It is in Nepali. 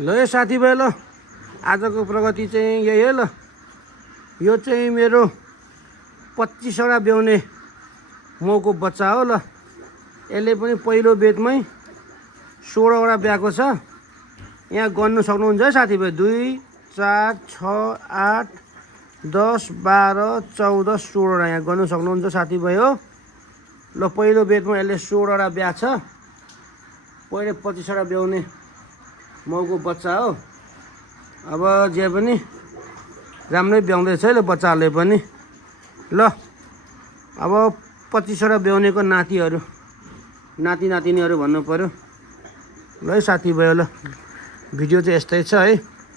ल यो साथीभाइ ल आजको प्रगति चाहिँ यही है ल। यो चाहिँ मेरो 25वटा ब्याउने माउको बच्चा हो ल। यसले पनि पहिलो बेदमै 16वटा ब्याएको छ। यहाँ गन्नु सक्नुहुन्छ है साथीभाइ। 2 4 6 8 10 12 14 16वटा यहाँ गर्नु सक्नुहुन्छ साथीभाइ हो ल। पहिलो बेदमा यसले 16वटा ब्याएको छ। पहिले 25वटा ब्याउने माउको बच्चा हो। अब जे पनि राम्रै ब्याउँदैछ है ल बच्चाहरूले पनि ल। अब 25वटा ब्याउनेको नातिहरू नाति नातिनीहरू भन्नु पर्यो ल है साथीभाइ ल। भिडियो चाहिँ यस्तै छ है।